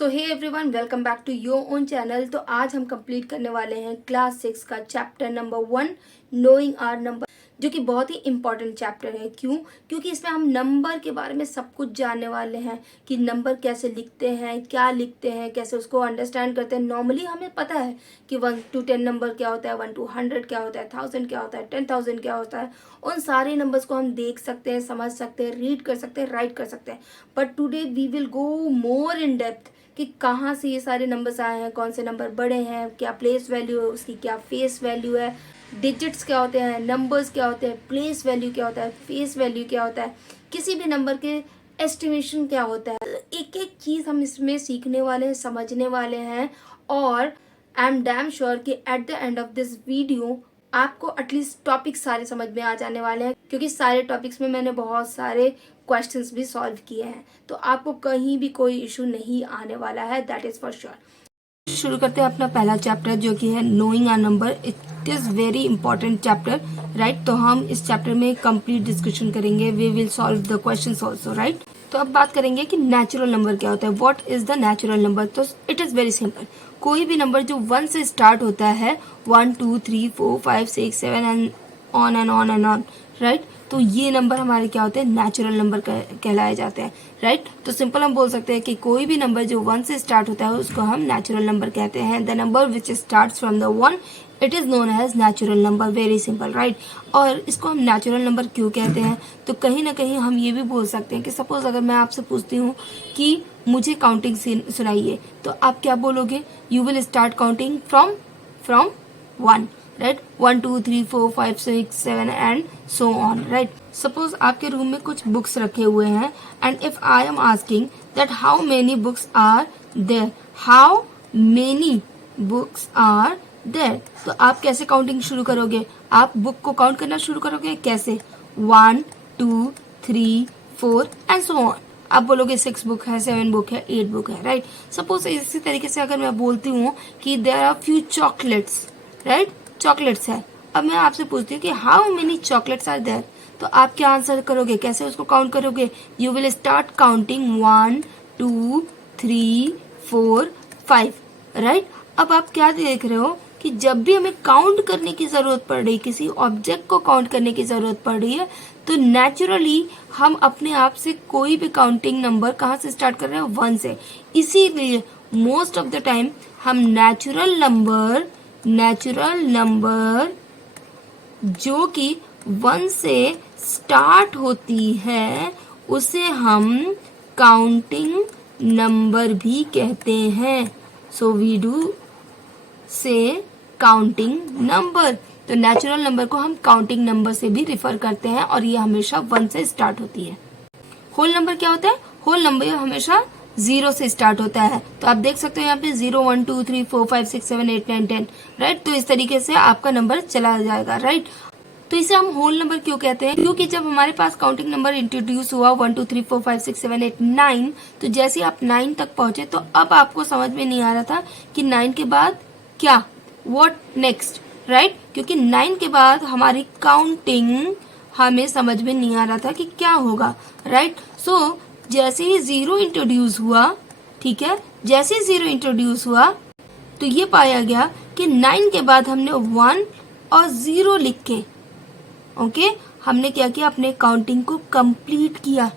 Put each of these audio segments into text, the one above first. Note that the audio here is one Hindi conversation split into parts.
So hey everyone, welcome back to your own channel. तो आज हम कंप्लीट करने वाले हैं क्लास 6 का chapter number 1 knowing our number, जो कि बहुत ही इंपॉर्टेंट चैप्टर है। क्यों? क्योंकि इसमें हम नंबर के बारे में सब कुछ जानने वाले हैं कि नंबर कैसे लिखते हैं, क्या लिखते हैं, कैसे उसको अंडरस्टैंड करते हैं। नॉर्मली हमें पता है कि 1 to 10 नंबर क्या होता है, 1 to 100 क्या होता है, 1000 क्या होता है, 10,000 क्या होता है। उन सारे नंबर्स को हम देख सकते हैं, समझ सकते हैं, रीड कर सकते हैं, राइट कर सकते हैं। But today we will go more in depth कि कहाँ से ये सारे नंबर्स आए हैं, कौन से नंबर बड़े हैं, क्या प्लेस वैल्यू है उसकी, क्या फेस वैल्यू है, डिजिट्स क्या होते हैं, नंबर्स क्या होते हैं, प्लेस वैल्यू क्या होता है, फेस वैल्यू क्या होता है, किसी भी नंबर के एस्टिमेशन क्या होता है। एक एक चीज़ हम इसमें सीखने वाले हैं, समझने वाले हैं। और आई एम डैम श्योर कि at the end of this video आपको एटलीस्ट टॉपिक्स सारे समझ में आ जाने वाले हैं, क्योंकि सारे टॉपिक्स में मैंने बहुत सारे क्वेश्चंस भी सॉल्व किए हैं। तो आपको कहीं भी कोई इशू नहीं आने वाला है, दैट इज फॉर श्योर। शुरू करते हैं अपना पहला चैप्टर, जो कि है knowing our number. It is very important chapter, right. तो हम इस चैप्टर में कंप्लीट डिस्कशन करेंगे, we will solve the questions also, right. तो अब बात करेंगे कि नेचुरल नंबर क्या होता है, what is the natural number. तो इट इज वेरी सिंपल। कोई भी नंबर जो 1 से स्टार्ट होता है, 1 2 3 4 5 6 7 and on and on and on, right. तो ये नंबर हमारे क्या होते हैं, नेचुरल नंबर कहलाए जाते हैं, राइट। तो सिंपल हम बोल सकते हैं कि कोई भी नंबर जो 1 से स्टार्ट होता है उसको हम नेचुरल नंबर कहते हैं। The number which starts from the 1 it is known as natural number. Very simple, right. और इसको हम नेचुरल नंबर क्यों कहते हैं, तो कहीं ना कहीं हम ये भी बोल सकते हैं कि सपोज अगर मैं आपसे पूछती हूँ कि मुझे काउंटिंग सुनाइए, तो आप क्या बोलोगे? You will start counting from 1, right. 1 2 3 4 5 6 7 and so on, right. Suppose आपके रूम में कुछ बुक्स रखे हुए हैं, and if I am asking that how many books are there, how many books are there, तो आप कैसे काउंटिंग शुरू करोगे? आप बुक को काउंट करना शुरू करोगे कैसे? 1 2 3 4 एंड सो ऑन। आप बोलोगे 6 बुक है, 7 बुक है, 8 बुक है, राइट। सपोज इसी तरीके से अगर मैं बोलती हूँ कि there are few chocolates, right, chocolates है। अब मैं आपसे पूछती हूँ कि how many chocolates are there, तो आप क्या आंसर करोगे, कैसे उसको काउंट करोगे? You will start counting 1 2 3 4 5, right. अब आप क्या देख रहे हो कि जब भी हमें काउंट करने की जरूरत पड़ रही, किसी ऑब्जेक्ट को काउंट करने की जरूरत पड़ रही है, तो नेचुरली हम अपने आप से कोई भी काउंटिंग नंबर कहाँ से स्टार्ट कर रहे हैं? 1 से। इसीलिए मोस्ट ऑफ द टाइम हम नेचुरल नंबर जो कि 1 से स्टार्ट होती है उसे हम काउंटिंग नंबर भी कहते हैं। सो वी डू से काउंटिंग नंबर। तो नेचुरल नंबर को हम काउंटिंग नंबर से भी रिफर करते हैं, और ये हमेशा 1 से स्टार्ट होती है। होल नंबर क्या होता है? होल नंबर हमेशा 0 से स्टार्ट होता है। तो आप देख सकते हो यहाँ पे 0 1 2 3 4 5 6 7 8 9 10, राइट। तो इस तरीके से आपका नंबर चला जाएगा, राइट। तो इसे हम होल नंबर क्यों कहते हैं? क्योंकि जब हमारे पास काउंटिंग नंबर इंट्रोड्यूस हुआ 1 2 3 4 5 6 7 8 9, तो जैसे आप 9 तक पहुंचे तो अब आपको समझ में नहीं आ रहा था कि 9 के बाद क्या, व्हाट नेक्स्ट, राइट। क्योंकि 9 के बाद हमारी काउंटिंग हमें समझ में नहीं आ रहा था कि क्या होगा, राइट। सो जैसे ही 0 इंट्रोड्यूस हुआ, ठीक है, जैसे ही 0 इंट्रोड्यूस हुआ तो ये पाया गया कि 9 के बाद हमने 1 और 0 लिख के, ओके, हमने क्या किया, अपने काउंटिंग को कंप्लीट किया,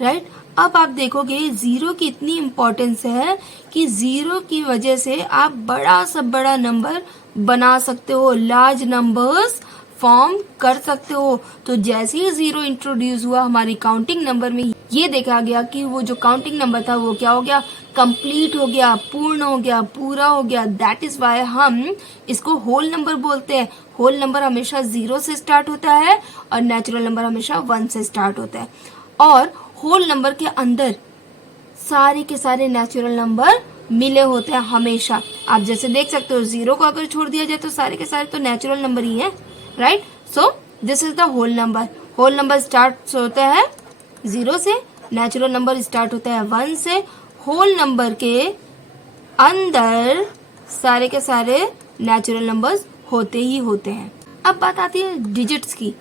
राइट। अब आप देखोगे 0 की इतनी इम्पोर्टेंस है कि 0 की वजह से आप बड़ा से बड़ा नंबर बना सकते हो, लार्ज नंबर्स फॉर्म कर सकते हो। तो जैसे ही 0 इंट्रोड्यूस हुआ हमारी काउंटिंग नंबर में, ये देखा गया कि वो जो काउंटिंग नंबर था वो क्या हो गया, कंप्लीट हो गया, पूर्ण हो गया, पूरा हो गया। दैट इज वाई हम इसको होल नंबर बोलते हैं। होल नंबर हमेशा 0 से स्टार्ट होता है और नेचुरल नंबर हमेशा 1 से स्टार्ट होता है। और होल नंबर के अंदर सारे के सारे नेचुरल नंबर मिले होते हैं हमेशा। आप जैसे देख सकते हो 0 को अगर छोड़ दिया जाए तो सारे के सारे तो नेचुरल नंबर ही है, right. So this is the whole number. Whole number start होता है 0 से, नेचुरल नंबर स्टार्ट होता है 1 से। होल नंबर के अंदर सारे के सारे नेचुरल नंबर्स होते ही होते हैं। अब बात आती है डिजिट्स की,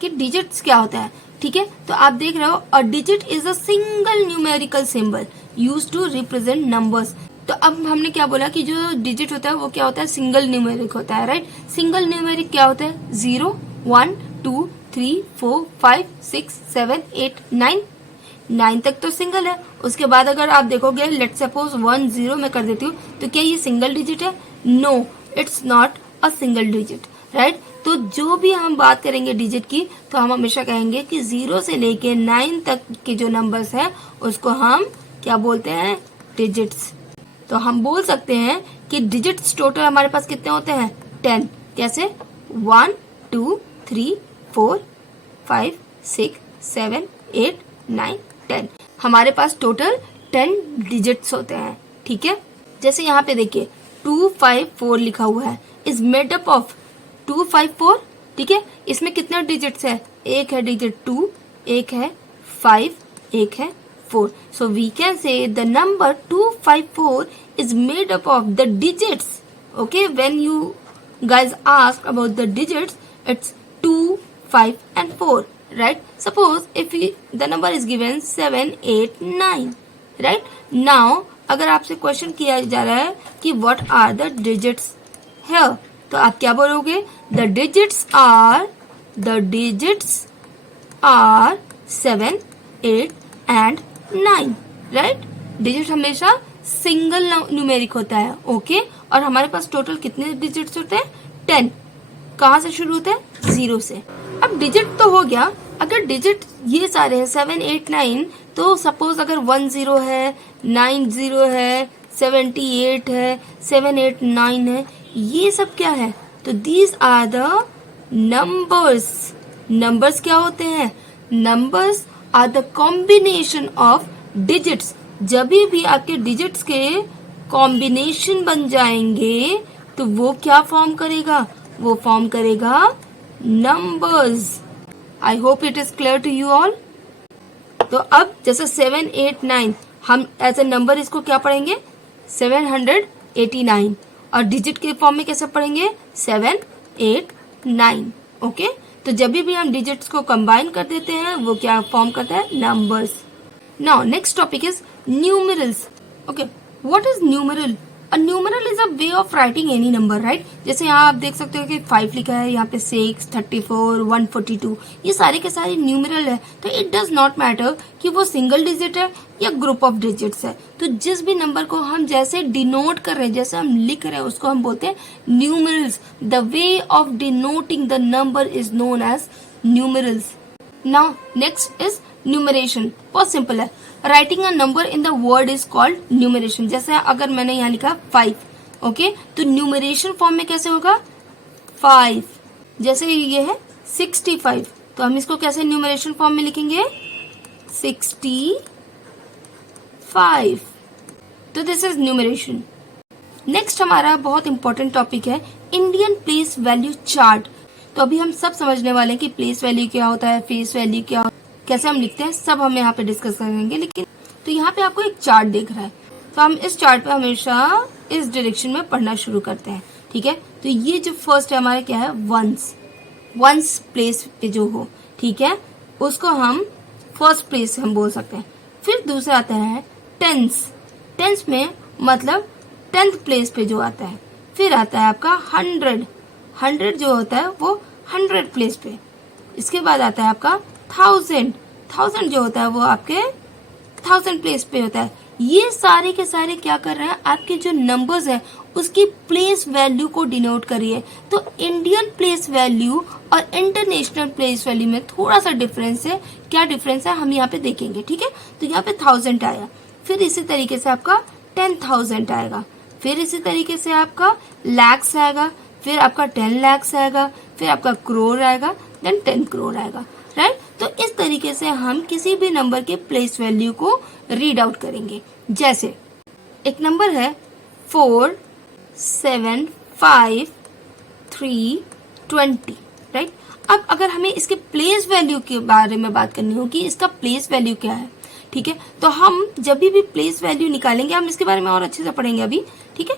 कि डिजिट्स क्या होता है, ठीक है। तो आप देख रहे हो, a digit is a single numerical symbol, use to represent numbers. तो अब हमने क्या बोला कि जो डिजिट होता है वो क्या होता है, सिंगल न्यूमेरिक होता है, राइट। सिंगल न्यूमेरिक क्या होता है, 0 1 2 3 4 5 6 7 8 9, 9 तक तो सिंगल है। उसके बाद अगर आप देखोगे, लेट सपोज 1 0 में कर देती हूँ, तो क्या ये सिंगल डिजिट है, no it's not a single digit, right. तो जो भी हम बात करेंगे डिजिट की, तो हम हमेशा कहेंगे कि 0 से लेके 9 तक के जो नंबर्स हैं उसको हम क्या बोलते हैं, डिजिट्स। तो हम बोल सकते हैं कि डिजिट्स टोटल हमारे पास कितने होते हैं, 10। कैसे, 1 2 3 4 5 6 7 8 9 10, हमारे पास टोटल 10 डिजिट्स होते हैं, ठीक है। जैसे यहाँ पे देखिए 254 लिखा हुआ है, इज मेड अप ऑफ 254, ठीक है। इसमें कितने डिजिट्स है, एक है डिजिट 2, एक है 5, एक है 4। So we can say the number 254 is made up of the digits. Okay, when you guys ask about the digits, it's 2, 5 and 4, right? Suppose if the number is given 7, 8, 9, right? Now अगर आपसे क्वेश्चन किया जा रहा है कि what are the digits here, तो आप क्या बोलोगे, the digits are 7, 8 and 9, right. Digit हमेशा सिंगल न्यूमेरिक होता है, ओके। और हमारे पास टोटल कितने डिजिट्स होते हैं, 10। कहाँ से शुरू होते हैं, 0 से। अब डिजिट तो हो गया, अगर डिजिट ये सारे हैं 7, 8, 9, तो सपोज अगर 1 0 है, 9 0 है, 78 है, 7 8 9 है, ये सब क्या है, तो these are the numbers. Numbers क्या होते हैं, numbers are the combination of digits. जब भी आपके डिजिट्स के कॉम्बिनेशन बन जाएंगे तो वो क्या फॉर्म करेगा, वो फॉर्म करेगा numbers. I hope it is clear to you all. तो अब जैसे 7 8 9 हम एज ए नंबर इसको क्या पढ़ेंगे, 789, और डिजिट के फॉर्म में कैसे पढ़ेंगे, 7 8 9, ओके। तो जब भी हम डिजिट्स को कंबाइन कर देते हैं वो क्या फॉर्म करता है, numbers. Now next topic is numerals, okay. What is numeral, a numeral is a way of writing any number, right. जैसे यहाँ आप देख सकते हो कि 5 लिखा है, यहाँ पे 6 34 142, ये सारे के सारे न्यूमेरल है। तो इट डज नॉट मैटर कि वो सिंगल डिजिट है या ग्रुप ऑफ डिजिट्स है। तो जिस भी नंबर को हम जैसे डिनोट कर रहे हैं, जैसे हम लिख रहे हैं, उसको हम बोलते हैं numerals. The way of denoting the number is known as numerals. Now next is numeration, बहुत सिंपल है। Writing a number in the word is called numeration. जैसे अगर मैंने यहाँ लिखा 5, ओके, तो न्यूमरेशन फॉर्म में कैसे होगा, 5। जैसे ये है 65, तो हम इसको कैसे न्यूमरेशन फॉर्म में लिखेंगे, 65। तो दिस इज न्यूमरेशन। नेक्स्ट हमारा बहुत इंपॉर्टेंट टॉपिक है इंडियन प्लेस वैल्यू चार्ट। तो अभी हम सब समझने वाले हैं कि प्लेस वैल्यू क्या होता है, फेस वैल्यू क्या होता है, कैसे हम लिखते हैं, सब हम यहाँ पे डिस्कस करेंगे। लेकिन तो यहाँ पे आपको एक चार्ट दिख रहा है, तो हम इस चार्ट पे हमेशा इस डायरेक्शन में पढ़ना शुरू करते हैं, ठीक है। तो ये जो फर्स्ट है हमारे क्या है, वंस प्लेस पे जो हो, ठीक है, उसको हम फर्स्ट प्लेस हम बोल सकते हैं। फिर दूसरा आता है टेंस, टेंस में मतलब 10th प्लेस पे जो आता है। फिर आता है आपका 100 जो होता है वो 100 प्लेस पे। इसके बाद आता है आपका 1000 जो होता है वो आपके 1000 प्लेस पे होता है। ये सारे के सारे क्या कर रहे हैं, आपके जो नंबर्स हैं उसकी प्लेस वैल्यू को डिनोट करिए। तो इंडियन प्लेस वैल्यू और इंटरनेशनल प्लेस वैल्यू में थोड़ा सा डिफरेंस है। क्या डिफरेंस है हम यहाँ पे देखेंगे, ठीक है। तो यहाँ पे 1000 आया, फिर इसी तरीके से आपका 10,000 आएगा, फिर इसी तरीके से आपका लैक्स आएगा, फिर आपका 10 lakhs आएगा, फिर आपका करोड़ आएगा, देन 10 करोड़ आएगा, राइट। तो इस तरीके से हम किसी भी नंबर के प्लेस वैल्यू को रीड आउट करेंगे। जैसे एक नंबर है 475,320, राइट। अब अगर हमें इसके प्लेस वैल्यू के बारे में बात करनी होगी, इसका प्लेस वैल्यू क्या है, ठीक है। तो हम जब भी प्लेस वैल्यू निकालेंगे, हम इसके बारे में और अच्छे से पढ़ेंगे अभी, ठीक है।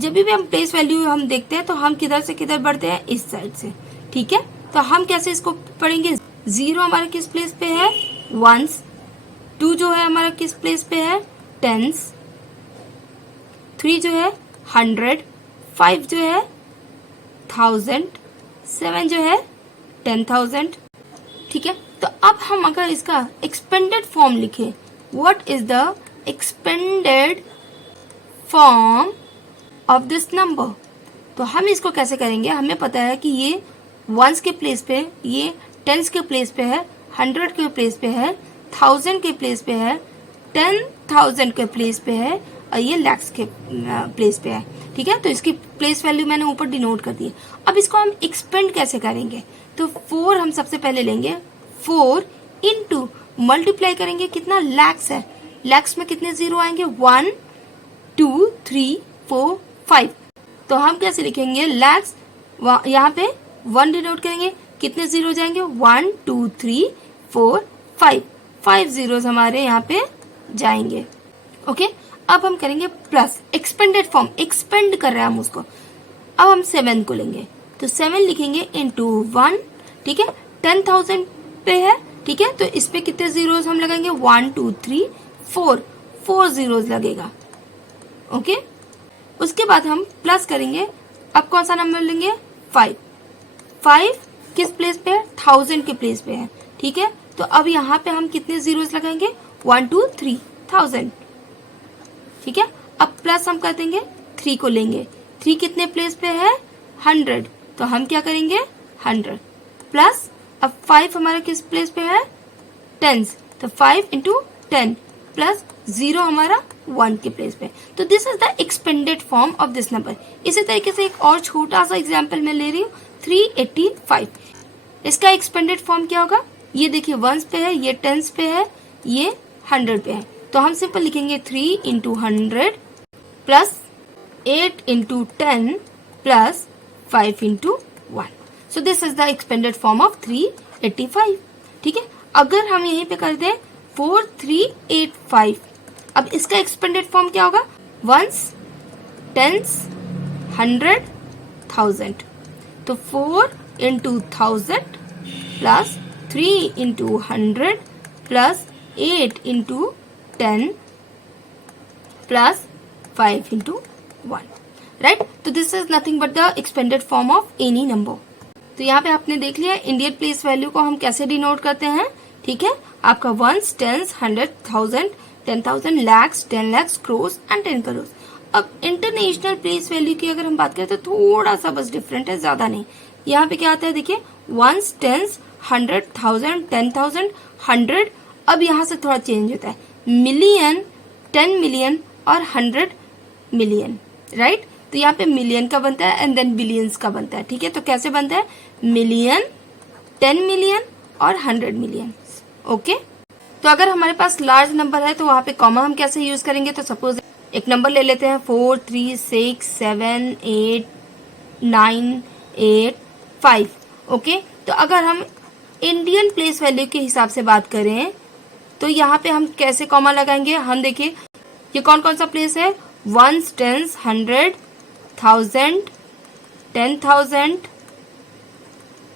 जब भी हम प्लेस वैल्यू हम देखते हैं तो हम किधर से किधर बढ़ते हैं, इस साइड से, ठीक है। तो हम कैसे इसको पढ़ेंगे, 0 हमारा किस प्लेस पे है, 1, 2 जो है हमारा किस प्लेस पे है, टेंस, 3 जो है 100, 5 जो है 1000, 7 जो है 10,000। ठीक है, तो अब हम अगर इसका एक्सपेंडेड फॉर्म लिखें, what is the expanded form of this number, तो हम इसको कैसे करेंगे, हमें पता है कि ये वंस के प्लेस पे, ये टेंस के प्लेस पे है, 100 के प्लेस पे है, 1000 के प्लेस पे है, 10,000 के प्लेस पे है, और ये लैक्स के प्लेस पे है। ठीक है, तो इसकी प्लेस वैल्यू मैंने ऊपर डिनोट कर दी है। अब इसको हम एक्सपेंड कैसे करेंगे, तो 4 हम सबसे पहले लेंगे, 4 इंटू मल्टीप्लाई करेंगे, कितना लैक्स है, लैक्स में कितने जीरो आएंगे, 1 2 3 4 5, तो हम कैसे लिखेंगे, लैक्स यहाँ पे 1 डिनोट करेंगे, कितने जीरो जाएंगे, 1 2 3 4 5, 5 जीरोस हमारे यहाँ पे जाएंगे। ओके, अब हम करेंगे प्लस, एक्सपेंडेड फॉर्म, एक्सपेंड कर रहे हैं हम उसको। अब हम 7 को लेंगे, तो 7 लिखेंगे इंटू 1। ठीक है, 10,000 पे है, ठीक है, तो इस पे कितने जीरोस हम लगाएंगे, 1 2 3 4 जीरोस लगेगा। ओके, उसके बाद हम प्लस करेंगे, अब कौन सा नंबर लेंगे, 5 किस प्लेस पे है, 1000 के प्लेस पे है। ठीक है, तो अब यहाँ पे हम कितने जीरोस लगाएंगे, 1 2 3 1000। ठीक है, अब प्लस हम कर देंगे, 3 को लेंगे, 3 कितने प्लेस पे है, 100, तो हम क्या करेंगे, 100 प्लस, अब 5 हमारा किस प्लेस पे है, टेंस, तो 5 इंटू 10 प्लस 0 हमारा 1 के प्लेस पे। तो this is the expanded form of this number. इसी तरीके से एक और छोटा सा एग्जाम्पल मैं ले रही हूँ, 385। इसका एक्सपेंडेड फॉर्म क्या होगा, ये देखिए वंस पे है, ये टेंस पे है, ये 100 पे है, तो हम सिंपल लिखेंगे 3 into 100 plus 8 into 10 plus 5 into 1। So this is the expanded form of 385। ठीक है, अगर हम यहीं पे कर दें 4385, अब इसका एक्सपेंडेड फॉर्म क्या होगा, वंस, टेंस, 100, 1000, तो 4 into 1000 plus 3 into 100 plus 8 into 10 plus 5 into 1, right. तो this is nothing but the expanded form of any number. तो यहाँ पे आपने देख लिया इंडियन प्लेस वैल्यू को हम कैसे डिनोट करते हैं। ठीक है, आपका ones, tens, 100, 1000, 10,000, lakhs, 10 lakhs, crores and 10 crore. अब इंटरनेशनल प्लेस वैल्यू की अगर हम बात करें तो थोड़ा सा बस डिफरेंट है, ज्यादा नहीं। यहाँ पे क्या आता है, देखिए वंस, टेंस, 100, 1000, 10,000, 100, अब यहाँ से थोड़ा चेंज होता है, मिलियन, 10 मिलियन और 100 मिलियन, राइट। तो यहाँ पे मिलियन का बनता है एंड देन बिलियंस का बनता है। ठीक है, तो कैसे बनता है, मिलियन, 10 मिलियन और 100 मिलियन। ओके, तो अगर हमारे पास लार्ज नंबर है तो वहां पे कॉमा हम कैसे यूज करेंगे, तो सपोज एक नंबर ले लेते हैं 4 3 6 7 8 9 8 5। ओके, तो अगर हम इंडियन प्लेस वैल्यू के हिसाब से बात करें तो यहाँ पे हम कैसे कॉमा लगाएंगे, हम देखिए ये कौन कौन सा प्लेस है, ones, tens, 100, 1000, 10,000,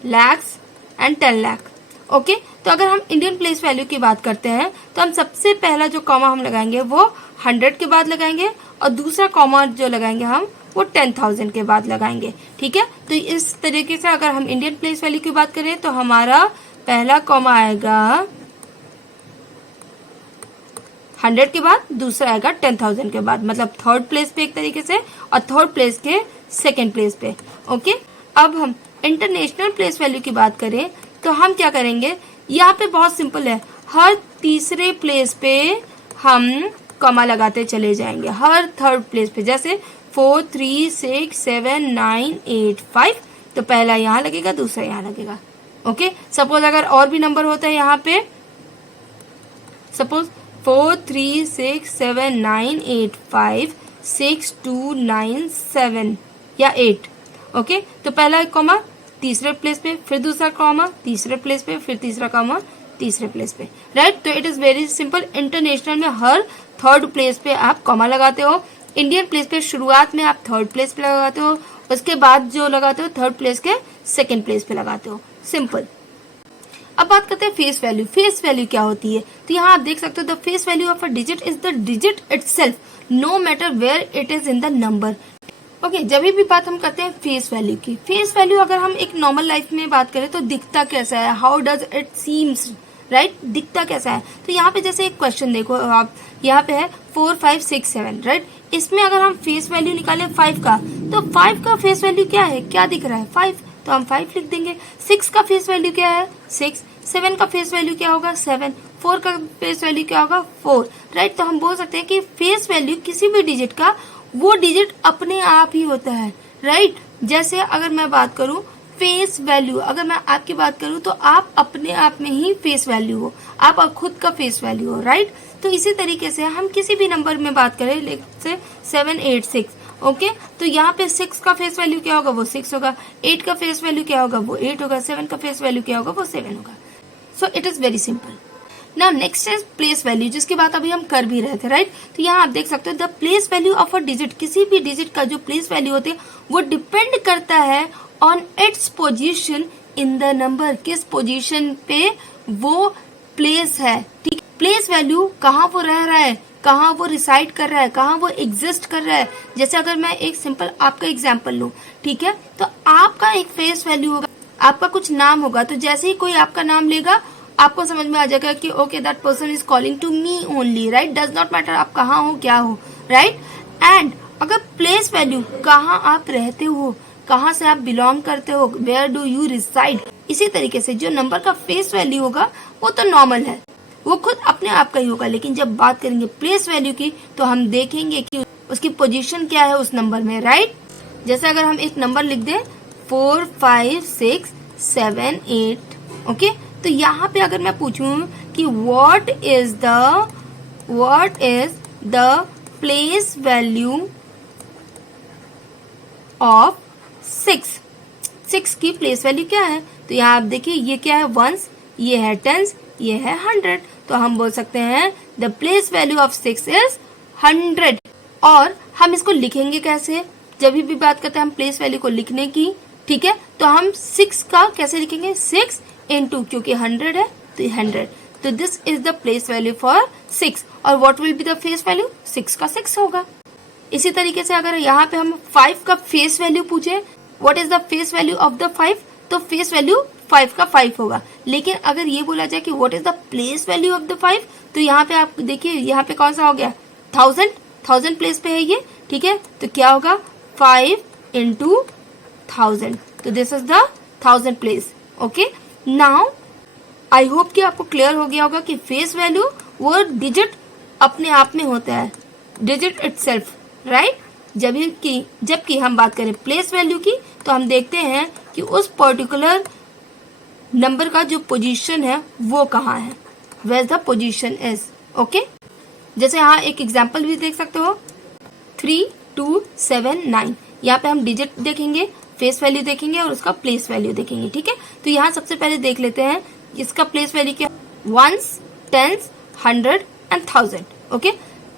lakhs and 10 lakh. Okay, तो अगर हम इंडियन प्लेस वैल्यू की बात करते हैं तो हम सबसे पहला जो कॉमा हम लगाएंगे वो 100 के बाद लगाएंगे और दूसरा कॉमा जो लगाएंगे हम वो 10,000 के बाद लगाएंगे। ठीक है, तो इस तरीके से अगर हम इंडियन प्लेस वैल्यू की बात करें तो हमारा पहला कॉमा आएगा 100 के बाद, दूसरा आएगा 10,000 के बाद, मतलब थर्ड प्लेस पे एक तरीके से और थर्ड प्लेस के सेकेंड प्लेस पे। ओके, अब हम इंटरनेशनल प्लेस वैल्यू की बात करें तो हम क्या करेंगे, यहाँ पे बहुत सिंपल है, हर तीसरे प्लेस पे हम कॉमा लगाते चले जाएंगे, हर थर्ड प्लेस पे, जैसे 4 3 6 7 9 8 5, तो पहला यहाँ लगेगा, दूसरा यहाँ लगेगा। ओके, सपोज अगर और भी नंबर होता है यहाँ पे, सपोज 4 3 6 7 9 8 5 6 2 9 7 या 8। ओके, तो पहला कॉमा तीसरे प्लेस पे, फिर दूसरा कॉमा तीसरे प्लेस पे, फिर तीसरा कॉमा तीसरे प्लेस पे, राइट। तो it is very simple, international में हर थर्ड प्लेस पे आप कॉमा लगाते हो, इंडियन प्लेस पे शुरुआत में आप थर्ड प्लेस पे लगाते हो, उसके बाद जो लगाते हो थर्ड प्लेस के सेकेंड प्लेस पे लगाते हो, सिंपल। अब बात करते हैं फेस वैल्यू। फेस वैल्यू क्या होती है? तो यहाँ आप देख सकते हो the face value of a digit is the digit itself no matter where it is in the number. Okay, जब भी बात हम करते हैं फेस वैल्यू की, फेस वैल्यू अगर हम एक नॉर्मल लाइफ में बात करें तो दिखता कैसा है, how does it seems, right, दिखता कैसा है। तो यहाँ पे जैसे एक क्वेश्चन देखो आप, यहाँ पे है 4 5 6 7, राइट। इसमें अगर हम फेस वैल्यू निकालें 5 का, तो 5 का फेस वैल्यू क्या है, क्या दिख रहा है, 5, तो हम 5 लिख देंगे। 6 का फेस वैल्यू क्या है, 6। 7 का फेस वैल्यू क्या होगा, 7। 4 का फेस वैल्यू क्या होगा, 4, राइट। तो हम बोल सकते हैं कि फेस वैल्यू किसी भी डिजिट का वो डिजिट अपने आप ही होता है, राइट। जैसे अगर मैं बात करूं फेस वैल्यू, अगर मैं आपकी बात करूं तो आप अपने आप में ही फेस वैल्यू हो, आप खुद का फेस वैल्यू हो, राइट। तो इसी तरीके से हम किसी भी नंबर में बात करें, जैसे 7 8 6, ओके, तो यहाँ पे 6 का फेस वैल्यू क्या होगा, वो 6 होगा। 8 का फेस वैल्यू क्या होगा, वो 8 होगा। 7 का फेस वैल्यू क्या होगा, वो 7 होगा। So it is very simple. Now next is place value, जिसकी बात अभी हम कर भी रहे थे, राइट। तो यहाँ आप देख सकते हो the place value of a digit, किसी भी डिजिट का जो प्लेस वैल्यू होती है वो डिपेंड करता है on its position in the number, किस पोजीशन पे वो प्लेस है, ठीक। प्लेस वैल्यू कहाँ वो रह रहा है, कहाँ वो रिसाइड कर रहा है, कहाँ वो एग्जिस्ट कर रहा है। जैसे अगर मैं एक सिंपल आपका एग्जाम्पल लूँ, ठीक है, तो आपका एक फेस वैल्यू होगा, आपका कुछ नाम होगा, तो जैसे ही कोई आपका नाम लेगा आपको समझ में आ जाएगा कि okay that person is calling to me only, right. Does not matter आप कहाँ हो, क्या हो, राइट। एंड अगर प्लेस वैल्यू, कहाँ आप रहते हो, कहाँ से आप बिलोंग करते हो, वेयर डू यू रिसाइड, इसी तरीके से जो नंबर का फेस वैल्यू होगा वो तो नॉर्मल है, वो खुद अपने आप का ही होगा। लेकिन जब बात करेंगे प्लेस वैल्यू की तो हम देखेंगे कि उसकी पोजीशन क्या है उस नंबर में, राइट। जैसे अगर हम एक नंबर लिख दें 4 5 6 7 8, ओके, तो यहाँ पे अगर मैं पूछूं कि what is the place value of 6 की प्लेस वैल्यू क्या है, तो यहाँ आप देखिए ये क्या है, वंस, ये है टेंस, ये है 100, तो हम बोल सकते हैं the place value of 6 is 100। और हम इसको लिखेंगे कैसे, जब भी बात करते हैं हम प्लेस वैल्यू को लिखने की, ठीक है, तो हम 6 का कैसे लिखेंगे, 6 into, क्योंकि 100 है तो 100, तो this is the place value for 6। और what will be the face value, 6 का 6 होगा। इसी तरीके से अगर यहाँ पे हम 5 का फेस वैल्यू पूछे, what is the face value of the 5, तो फेस वैल्यू 5 का 5 होगा। लेकिन अगर ये बोला जाए कि what is the place value of the 5, तो यहाँ पे आप देखिए यहाँ पे कौन सा हो गया, 1000 प्लेस पे है ये, ठीक है, तो क्या होगा 5 into 1000, तो this is the 1000 place, okay. Now I hope कि आपको क्लियर हो गया होगा कि फेस वैल्यू वो डिजिट अपने आप में होता है, डिजिट इटसेल्फ, राइट। जबकि हम बात करें प्लेस वैल्यू की तो हम देखते हैं कि उस पर्टिकुलर नंबर का जो पोजीशन है वो कहाँ है, where the position is, okay. जैसे यहाँ एक एग्जांपल भी देख सकते हो 3 2 7 9, यहाँ पे हम डिजिट देखेंगे, फेस वैल्यू देखेंगे और उसका प्लेस वैल्यू देखेंगे, ठीक है। तो यहाँ सबसे पहले देख लेते हैं इसका प्लेस वैल्यू क्या, वंस, टेंस, 100 एंड 1000, ओके।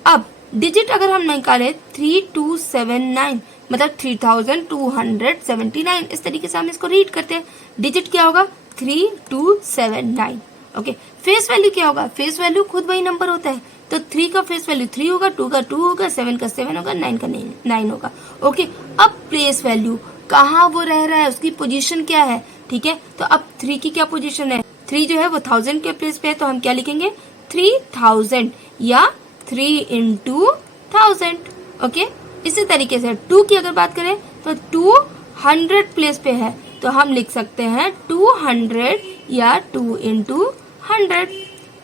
अब डिजिट अगर हम निकाले 3279, मतलब 3279, इस तरीके से हम इसको रीड करते हैं। डिजिट क्या होगा, 3279, ओके। फेस वैल्यू क्या होगा, फेस वैल्यू खुद वही नंबर होता है, तो 3 का फेस वैल्यू 3 होगा, 2 का 2 होगा, 7 का 7 होगा, 9 का 9 होगा, ओके। अब प्लेस वैल्यू कहाँ वो रह रहा है, उसकी पोजीशन क्या है, ठीक है। तो अब 3 की क्या पोजीशन है, 3 जो है वो 1000 के प्लेस पे है, तो हम क्या लिखेंगे 3000 या 3 into 1000, ओके। इसी तरीके से 2 की अगर बात करें तो 200 प्लेस पे है, तो हम लिख सकते हैं 200 या 2 into 100।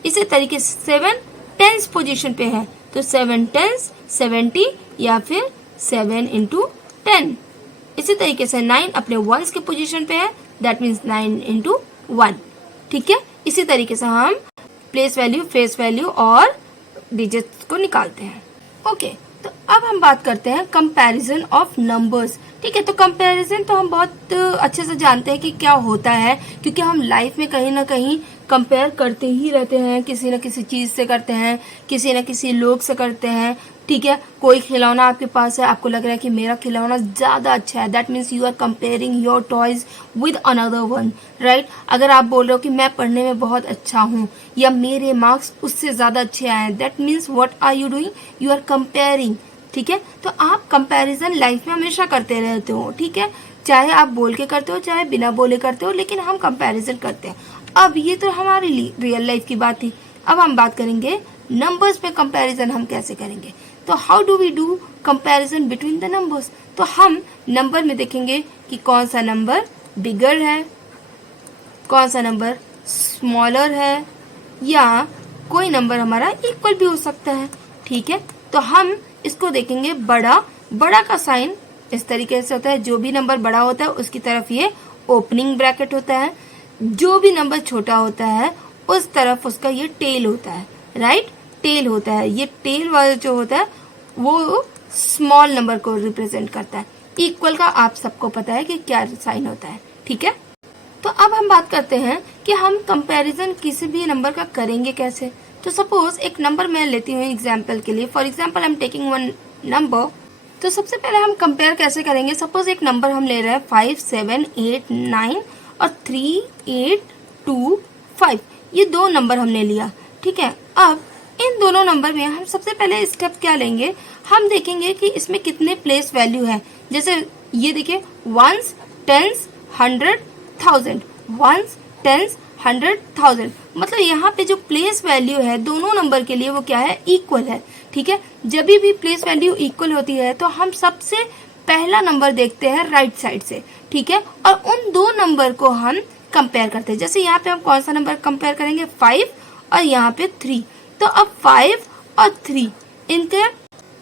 इसी तरीके से 7 टेंस पोजीशन पे है, तो 7 टेंस 70 या फिर 7 into 10। इसी तरीके से 9 अपने वंस के पोजीशन पे है, दैट मीन्स 9 into 1, ठीक है। इसी तरीके से हम प्लेस वैल्यू, फेस वैल्यू और डिजिट्स को निकालते हैं, ओके। तो अब हम बात करते हैं कंपैरिजन ऑफ नंबर्स, ठीक है। तो कंपैरिजन तो हम बहुत अच्छे से जानते हैं कि क्या होता है, क्योंकि हम लाइफ में कहीं ना कहीं कंपेयर करते ही रहते हैं, किसी न किसी चीज से करते हैं, किसी न किसी लोग से करते हैं। ठीक है, कोई खिलौना आपके पास है, आपको लग रहा है कि मेरा खिलौना ज़्यादा अच्छा है, that means you are comparing your toys with another one, right. अगर आप बोल रहे हो कि मैं पढ़ने में बहुत अच्छा हूँ या मेरे मार्क्स उससे ज़्यादा अच्छे आए हैं, that means what are you doing, you are comparing, ठीक है। तो आप कंपैरिजन लाइफ में हमेशा करते रहते हो, ठीक है, चाहे आप बोल के करते हो चाहे बिना बोले करते हो, लेकिन हम कंपैरिजन करते हैं। अब ये तो हमारी रियल लाइफ की बात थी, अब हम बात करेंगे नंबर्स पे कंपैरिजन हम कैसे करेंगे। तो how do we do comparison between the numbers. तो हम नंबर में देखेंगे कि कौन सा नंबर बिगर है, कौन सा नंबर स्मॉलर है, या कोई नंबर हमारा इक्वल भी हो सकता है, ठीक है। तो हम इसको देखेंगे बड़ा, बड़ा का साइन इस तरीके से होता है, जो भी नंबर बड़ा होता है उसकी तरफ ये ओपनिंग ब्रैकेट होता है, जो भी नंबर छोटा होता है उस तरफ उसका ये टेल होता है, राइट, टेल होता है। ये टेल वाला जो होता है वो स्मॉल नंबर को रिप्रेजेंट करता है। इक्वल का आप सबको पता है कि क्या साइन होता है, ठीक है। तो अब हम बात करते हैं कि हम कंपैरिजन किसी भी नंबर का करेंगे कैसे। तो सपोज एक नंबर मैं लेती हूँ एग्जाम्पल के लिए, for example I am taking one number. तो सबसे पहले हम कंपेयर कैसे करेंगे, सपोज एक नंबर हम ले रहे हैं 5, 7, 8, 9 और 3, 8, 2, 5, ये दो नंबर हमने लिया, ठीक है। अब इन दोनों नंबर में हम सबसे पहले स्टेप क्या लेंगे, हम देखेंगे कि इसमें कितने प्लेस वैल्यू है। जैसे ये देखिए, वंस, टेंस, 100, 1000, वंस, टेंस, 100, 1000, मतलब यहाँ पे जो प्लेस वैल्यू है दोनों नंबर के लिए वो क्या है, इक्वल है, ठीक है। जब भी प्लेस वैल्यू इक्वल होती है तो हम सबसे पहला नंबर देखते हैं राइट साइड से, ठीक है, और उन दो नंबर को हम कंपेयर करते हैं। जैसे यहाँ पे हम कौन सा नंबर कंपेयर करेंगे, 5 और यहाँ पे 3। तो अब 5 और 3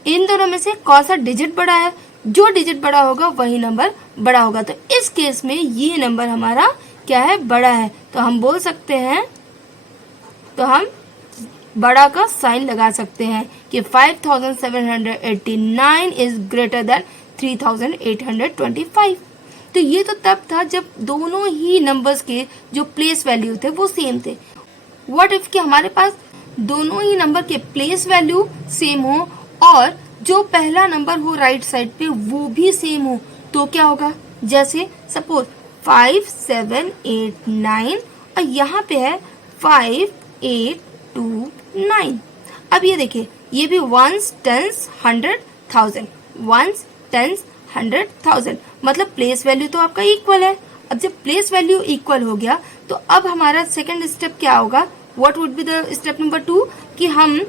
इन दोनों में से कौन सा डिजिट बड़ा है, जो डिजिट बड़ा होगा वही नंबर बड़ा होगा। तो इस केस में ये नंबर हमारा क्या है, बड़ा है। तो हम बोल सकते हैं, तो हम बड़ा का साइन लगा सकते हैं कि 5789 इज ग्रेटर देन 3825। तो ये तो तब था जब दोनों ही नंबर्स के जो प्लेस वैल्यू थे वो सेम थे। व्हाट इफ कि हमारे पास दोनों ही नंबर के प्लेस वैल्यू सेम हो और जो पहला नंबर हो राइट साइड पे वो भी सेम हो, तो क्या होगा। जैसे सपोज 5, 7, 8, 9 और यहाँ पे है 5, 8, 2, 9। अब ये देखिए, ये भी वंस, टेंस, 100, 1000, वंस, टेंस, 100, 1000, मतलब प्लेस वैल्यू तो आपका इक्वल है। अब जब प्लेस वैल्यू इक्वल हो गया तो अब हमारा सेकंड स्टेप क्या होगा, what would be the step number 2, कि हम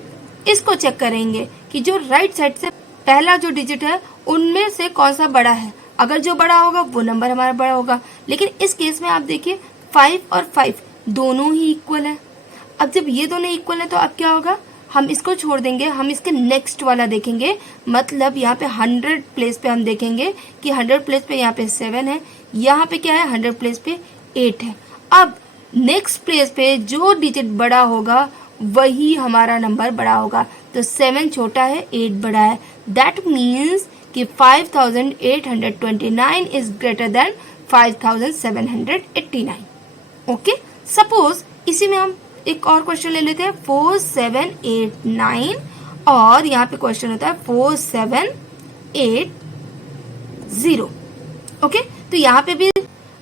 इसको चेक करेंगे कि जो राइट साइड से पहला जो डिजिट है उनमें से कौन सा बड़ा है। अगर जो बड़ा होगा वो नंबर हमारा बड़ा होगा। लेकिन इस केस में आप देखिए 5 और 5 दोनों ही इक्वल है। अब जब ये दोनों इक्वल है तो अब क्या होगा, हम इसको छोड़ देंगे, हम इसके नेक्स्ट वाला देखेंगे। मतलब यहाँ पे 100 प्लेस पे हम देखेंगे कि 100 प्लेस पे यहाँ पे 7 है, यहाँ पे क्या है 100 प्लेस पे 8 है। अब नेक्स्ट प्लेस पे जो डिजिट बड़ा होगा वही हमारा नंबर बड़ा होगा। तो 7 छोटा है, 8 बड़ा है। दैट मीन्स कि 5829 is greater then 5789। Okay, suppose इसी में हम एक और क्वेश्चन ले लेते हैं, 4, 7, 8, 9 और यहाँ पे क्वेश्चन होता है 4, 7, 8, 0। ओके, तो यहाँ पे भी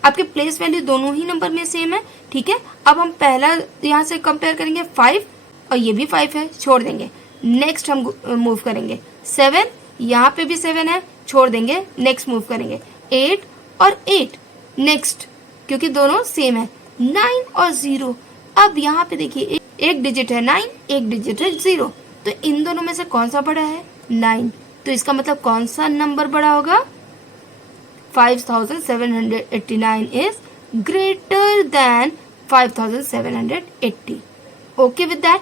आपके प्लेस वैल्यू दोनों ही नंबर में सेम है, ठीक है। अब हम पहला यहाँ से कंपेयर करेंगे 5 और ये भी 5 है, छोड़ देंगे। नेक्स्ट हम मूव करेंगे 7, यहाँ पे भी 7 है, छोड़ देंगे। नेक्स्ट मूव करेंगे 8 और 8, नेक्स्ट क्योंकि दोनों सेम है। 9 और 0, अब यहाँ पे देखिए एक डिजिट है 9, एक डिजिट है 0, तो इन दोनों में से कौन सा बड़ा है, 9। तो इसका मतलब कौन सा नंबर बड़ा होगा, 5789 is greater then 5780। Okay with that.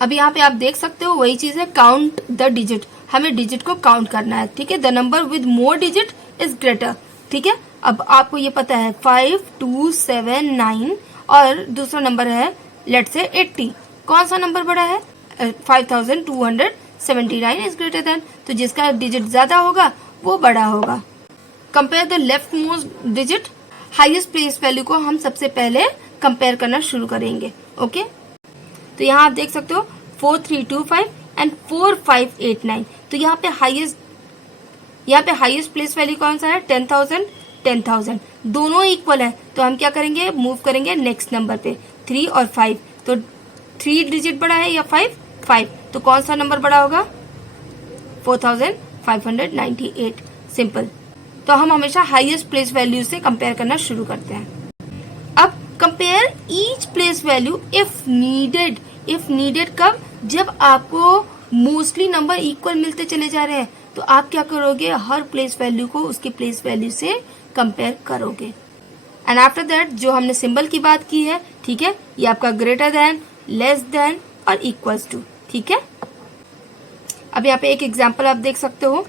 अब यहाँ पे आप देख सकते हो वही चीज है, काउंट द डिजिट, हमें डिजिट को काउंट करना है, ठीक है। The number with more digit is greater, ठीक है। अब आपको ये पता है 5, 2, 7, 9 और दूसरा नंबर है लेट से 80, कौन सा नंबर बड़ा है, 5279 इज ग्रेटर देन, तो जिसका डिजिट ज्यादा होगा वो बड़ा होगा। Compare the left most digit, highest place value को हम सबसे पहले कंपेयर करना शुरू करेंगे। ओके, तो यहाँ आप देख सकते हो 4325, एंड 4589। तो यहाँ पे हाईएस्ट प्लेस वैल्यू कौन सा है? 10,000 10,000, दोनों इक्वल है। तो हम क्या करेंगे? मूव करेंगे नेक्स्ट नंबर पे, 3 और 5। तो 3 डिजिट बड़ा है या 5? 5। तो कौन सा नंबर बड़ा होगा? 4598। सिंपल। तो हम हमेशा हाईएस्ट प्लेस वैल्यू से कंपेयर करना शुरू करते हैं। अब compare each place value if needed. If needed कब? जब आपको मोस्टली नंबर इक्वल मिलते चले जा रहे हैं, तो आप क्या करोगे? हर प्लेस वैल्यू को उसके प्लेस वैल्यू से कंपेयर करोगे। एंड आफ्टर दैट जो हमने सिंबल की बात की है, ठीक है, ये आपका ग्रेटर देन, लेस देन और इक्वल्स टू, ठीक है। अब यहाँ पे एक एग्जांपल आप देख सकते हो।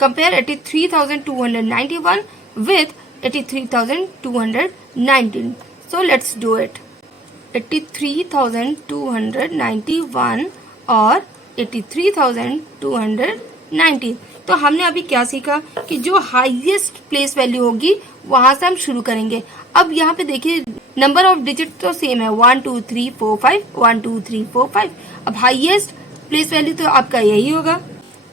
Compare 83,291 with 83,219। So let's do it. 83,291 और 83,219। तो हमने अभी क्या सीखा कि जो हाईएस्ट प्लेस वैल्यू होगी वहां से हम शुरू करेंगे। अब यहाँ पे देखिए नंबर ऑफ डिजिट तो सेम है, 1 2 3 4 5, 1 2 3 4 5। अब हाईएस्ट प्लेस वैल्यू तो आपका यही होगा,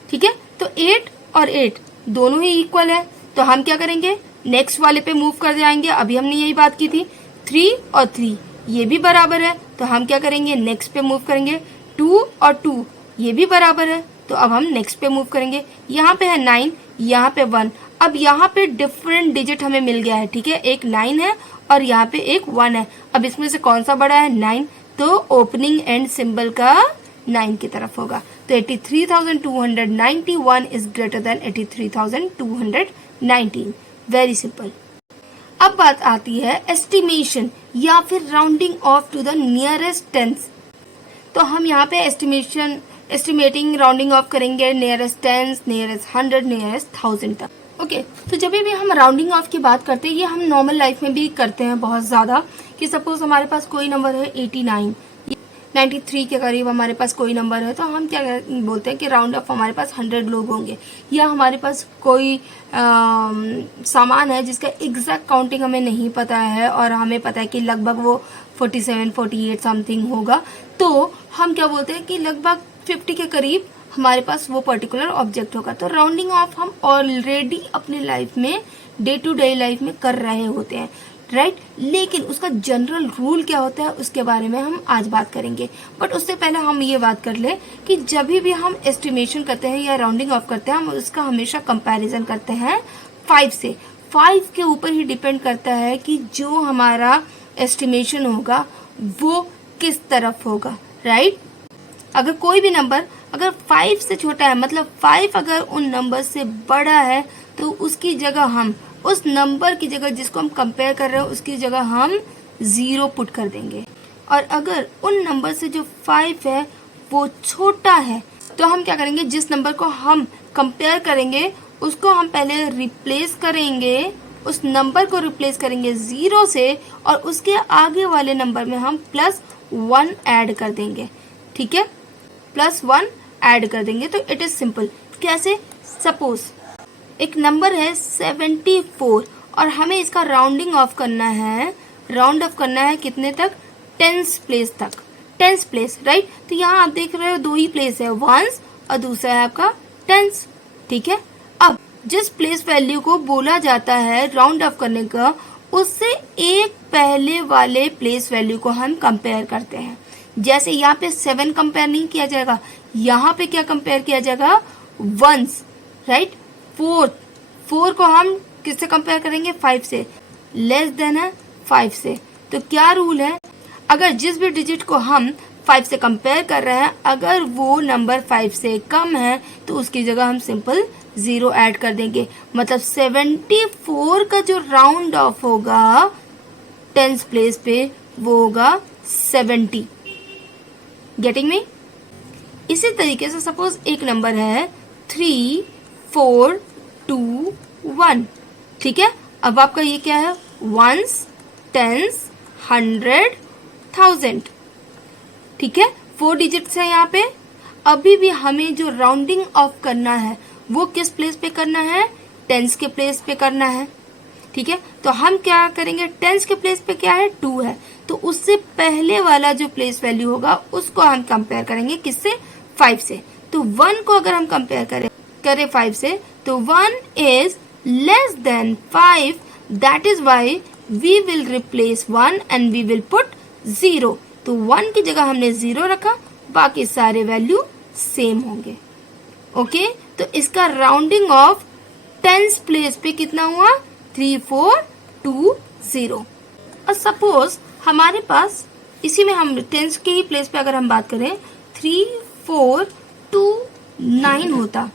ठीक है। तो 8 और 8 दोनों ही इक्वल है। तो हम क्या करेंगे? नेक्स्ट वाले पे मूव कर जाएंगे। अभी हमने यही बात की थी। 3 और 3 ये भी बराबर है। तो हम क्या करेंगे? नेक्स्ट पे मूव करेंगे। 2 और 2 ये भी बराबर है। तो अब हम नेक्स्ट पे मूव करेंगे। यहाँ पे है 9, यहाँ पे 1। अब यहाँ पे डिफरेंट डिजिट हमें मिल गया है, ठीक है। एक 9 है और यहाँ पे एक 1 है। अब इसमें से कौन सा बड़ा है? 9। तो ओपनिंग एंड सिंबल का 9 की तरफ होगा। तो 83,291 is greater than 83,219। Very simple. अब बात आती है एस्टिमेशन या फिर rounding off to the nearest tens. तो हम यहाँ पे एस्टिमेटिंग राउंडिंग ऑफ करेंगे नियरेस्ट टेंस, नियरेस्ट 100, नियरेस्ट 1000 तक। ओके, तो जब भी हम राउंडिंग ऑफ की बात करते हैं, ये हम नॉर्मल लाइफ में भी करते हैं बहुत ज्यादा। कि सपोज हमारे पास कोई नंबर है 89, 93 के करीब हमारे पास कोई नंबर है, तो हम क्या बोलते हैं कि राउंड ऑफ हमारे पास 100 लोग होंगे। या हमारे पास कोई सामान है जिसका एग्जैक्ट काउंटिंग हमें नहीं पता है और हमें पता है कि लगभग वो 47 48 समथिंग होगा, तो हम क्या बोलते हैं कि लगभग 50 के करीब हमारे पास वो पर्टिकुलर ऑब्जेक्ट होगा। तो राउंडिंग ऑफ हम ऑलरेडी अपने लाइफ में, डे टू डे लाइफ में कर रहे होते हैं, राइट। लेकिन उसका जनरल रूल क्या होता है उसके बारे में हम आज बात करेंगे। बट उससे पहले हम ये बात कर ले कि जब भी हम एस्टिमेशन करते हैं या राउंडिंग ऑफ करते हैं, हम उसका हमेशा कंपैरिजन करते हैं 5 से। 5 के ऊपर ही डिपेंड करता है कि जो हमारा एस्टिमेशन होगा वो किस तरफ होगा, राइट। अगर कोई भी नंबर अगर 5 से छोटा है, मतलब 5 अगर उन नंबर से बड़ा है, तो उसकी जगह हम उस नंबर की जगह जिसको हम कंपेयर कर रहे हैं उसकी जगह हम 0 पुट कर देंगे। और अगर उन नंबर से जो 5 है वो छोटा है, तो हम क्या करेंगे? जिस नंबर को हम कंपेयर करेंगे उसको हम पहले रिप्लेस करेंगे, उस नंबर को रिप्लेस करेंगे 0 से, और उसके आगे वाले नंबर में हम +1 ऐड कर देंगे, ठीक है। +1 ऐड कर देंगे। तो इट इज सिंपल। कैसे? सपोज एक नंबर है 74 और हमें इसका राउंडिंग ऑफ करना है। राउंड ऑफ करना है कितने तक? 10th प्लेस तक। 10th place, right. तो यहाँ आप देख रहे हो 2 ही प्लेस है, 1s और दूसरा है आपका 10th, ठीक है। अब जिस प्लेस वैल्यू को बोला जाता है राउंड ऑफ करने का, उससे एक पहले वाले प्लेस वैल्यू को हम कंपेयर करते हैं। जैसे यहाँ पे 7 कंपेयर नहीं किया जाएगा, यहाँ पे क्या कंपेयर किया जाएगा? 1s, right. 4 को हम किससे कंपेयर करेंगे? 5 से। लेस देन है 5 से। तो क्या रूल है? अगर जिस भी डिजिट को हम 5 से कंपेयर कर रहे हैं, अगर वो नंबर 5 से कम है, तो उसकी जगह हम सिंपल 0 ऐड कर देंगे। मतलब 74 का जो राउंड ऑफ होगा 10th प्लेस पे वो होगा 70। Getting me? इसी तरीके से सपोज एक नंबर है 3 4 2 1, ठीक है। अब आपका ये क्या है? 1s 10s 100 1000, ठीक है। 4 डिजिट्स है यहाँ पे। अभी भी हमें जो राउंडिंग ऑफ करना है वो किस प्लेस पे करना है? 10s के प्लेस पे करना है, ठीक है। तो हम क्या करेंगे? 10s के प्लेस पे क्या है? 2 है। तो उससे पहले वाला जो प्लेस वैल्यू होगा उसको हम कंपेयर करेंगे किससे? 5 से। तो 1 को अगर हम कंपेयर करें 5 से, तो 1 is less than 5, that is why we will replace 1 and we will put 0। तो 1 की जगह हमने 0 रखा, बाकी सारे वैल्यू सेम होंगे। ओके, तो इसका राउंडिंग ऑफ टेंस प्लेस पे कितना हुआ? 3420। और सपोज हमारे पास इसी में हम टेंस के ही प्लेस पे अगर हम बात करें 3429 होता,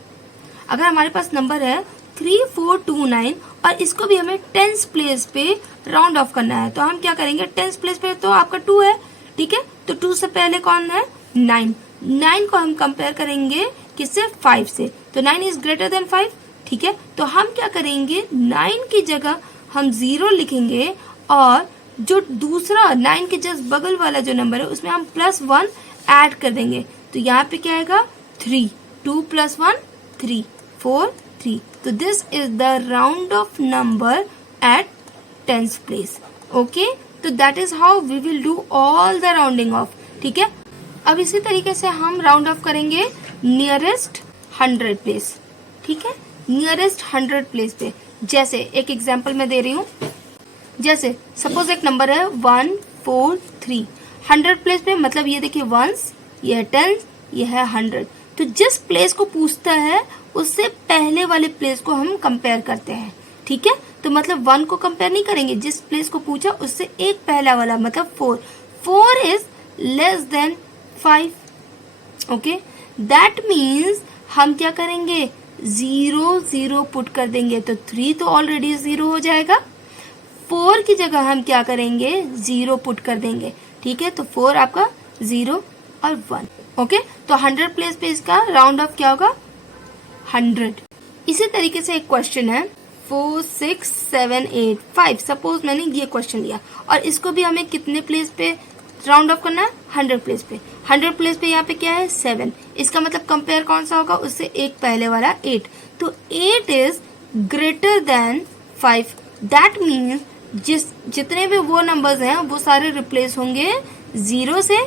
अगर हमारे पास नंबर है 3429 और इसको भी हमें टेंस प्लेस पे राउंड ऑफ करना है, तो हम क्या करेंगे? टेंस प्लेस पे तो आपका 2 है, ठीक है, तो 2 से पहले कौन है? 9। 9 को हम कंपेयर करेंगे किससे? 5 से। तो 9 इज ग्रेटर देन 5, ठीक है, तो हम क्या करेंगे? 9 की जगह हम 0 लिखेंगे और जो दूसरा 9 के जस्ट बगल वाला जो नंबर है उसमें हम +1 ऐड कर देंगे। तो यहाँ पे क्या आएगा? 3। 2 + 1 3, 4 3। तो this is the round off number at tens place. Okay, तो that is how we will do all the rounding off, ठीक है। अब इसी तरीके से हम राउंड ऑफ करेंगे नियरेस्ट 100 प्लेस, ठीक है, नियरेस्ट 100 प्लेस पे। जैसे एक एग्जांपल मैं दे रही हूँ, जैसे सपोज एक नंबर है 143, 100 प्लेस पे, मतलब ये देखिए 1s, ये है 10, ये है 100। तो जिस प्लेस को पूछता है उससे पहले वाले प्लेस को हम कंपेयर करते हैं, ठीक है। तो मतलब 1 को कंपेयर नहीं करेंगे, जिस प्लेस को पूछा उससे एक पहला वाला, मतलब 4। 4 is less than 5। Okay, that means हम क्या करेंगे? 0 0 पुट कर देंगे, तो 3 तो ऑलरेडी 0 हो जाएगा। 4 की जगह हम क्या करेंगे? 0 पुट कर देंगे, ठीक है, तो 4 आपका 0 और 1। ओके, तो 100 प्लेस पे इसका राउंड ऑफ क्या होगा? 100। इसी तरीके से एक क्वेश्चन है 4 6 7 8 5। सपोज मैंने ये क्वेश्चन लिया और इसको भी हमें कितने प्लेस पे राउंड ऑफ करना है? 100 प्लेस पे। 100 प्लेस पे यहाँ पे क्या है? 7। इसका मतलब कंपेयर कौन सा होगा? उससे एक पहले वाला 8। तो 8 is greater then 5, that means जितने भी वो नंबर्स हैं वो सारे रिप्लेस होंगे 0 से।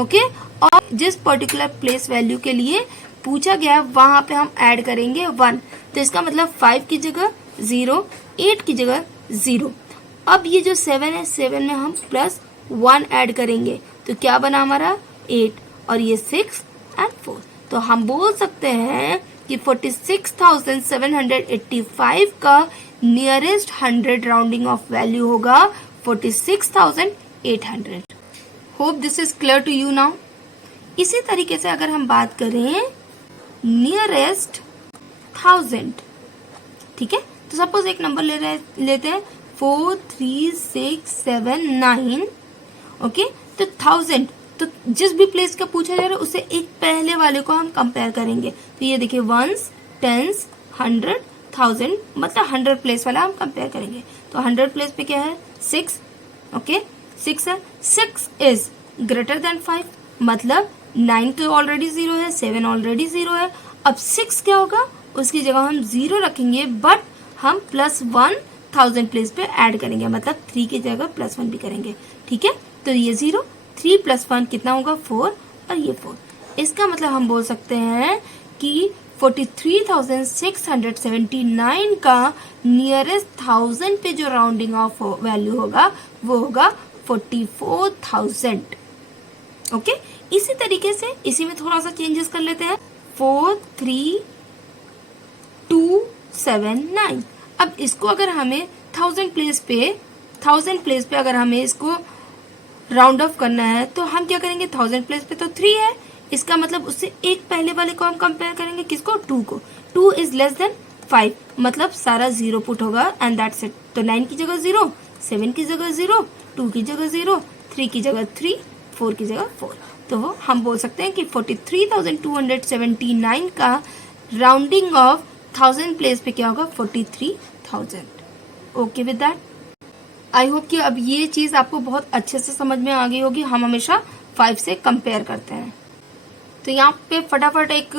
ओके, और जिस पर्टिकुलर प्लेस वैल्यू के लिए पूछा गया वहां पे हम ऐड करेंगे 1। तो इसका मतलब 5 की जगह 0, 8 की जगह 0। अब ये जो 7 है, 7 में हम +1 ऐड करेंगे, तो क्या बना हमारा? 8, और ये 6 और 4। तो हम बोल सकते हैं कि 46,785 का नियरेस्ट 100 राउंडिंग ऑफ वैल्यू होगा 46,800। Hope this is clear to you now. इसी तरीके से अगर हम बात करें नियरेस्ट 1000, ठीक है, तो सपोज एक नंबर लेते हैं 43679। ओके, तो 1000, तो जिस भी प्लेस का पूछा जा रहा है उससे एक पहले वाले को हम कंपेयर करेंगे। तो ये देखिए 1s 10s 100 1000, मतलब 100 प्लेस वाला हम कंपेयर करेंगे। तो 100 प्लेस पे क्या है? 6। ओके, 6 है, 6 इज ग्रेटर देन 5, मतलब 9 तो ऑलरेडी 0 है, 7 ऑलरेडी 0 है। अब 6 क्या होगा? उसकी जगह हम 0 रखेंगे, बट हम +1 1000 प्लेस पे ऐड करेंगे, मतलब 3 की जगह +1 भी करेंगे, ठीक है। तो ये 0, 3 + 1 कितना होगा? 4, और ये 4। इसका मतलब हम बोल सकते हैं कि 43,679 का नियरेस्ट 1000 पे जो राउंडिंग ऑफ वैल्यू होगा वो होगा 44,000। ओके, इसी तरीके से इसी में थोड़ा सा चेंजेस कर लेते हैं। 43279। अब इसको अगर हमें 1000 प्लेस पे अगर हमें इसको राउंड ऑफ करना है तो हम क्या करेंगे? 1000 प्लेस पे तो 3 है, इसका मतलब उससे एक पहले वाले को हम कंपेयर करेंगे, किसको? 2 को। 2 इज लेस देन 5, मतलब सारा 0 पुट होगा एंड दैट्स इट। तो 9 की जगह 0, 7 की जगह 0, 2 की जगह 0, 3 की जगह 3, 4 की जगह 4। तो हम बोल सकते हैं कि 43,279 का राउंडिंग ऑफ 1000 प्लेस पे क्या होगा? 43,000। Okay with that, I hope कि अब ये चीज आपको बहुत अच्छे से समझ में आ गई होगी। हम हमेशा 5 से कंपेयर करते हैं। तो यहाँ पे फटाफट एक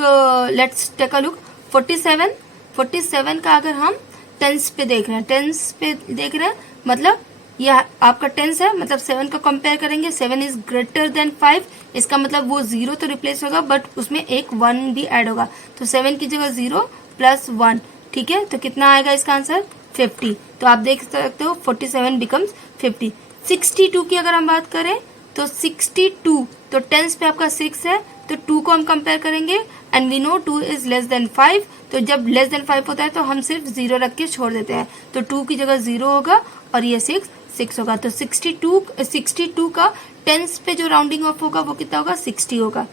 लेट्स टेक अ लुक। 47 का अगर हम टेंस पे देख रहे हैं, मतलब ये आपका टेंस है, मतलब 7 को कंपेयर करेंगे, 7 इज ग्रेटर देन 5, इसका मतलब वो 0 तो रिप्लेस होगा बट उसमें एक 1 भी ऐड होगा, तो 7 की जगह 0 प्लस 1, ठीक है। तो कितना आएगा इसका आंसर 50। तो आप देख सकते हो 47 बिकम्स 50। 62 की अगर हम बात करें तो 62, तो टेंस पे आपका 6 है, तो 2 को हम कंपेयर करेंगे and we know 2 is less than 5, तो जब लेस देन 5 होता है तो हम सिर्फ 0 रख के छोड़ देते हैं, तो 2 की जगह 0 होगा और ये 6 होगा। तो 62 का टेंस पे जो राउंडिंग ऑफ होगा वो कितना होगा 60 होगा।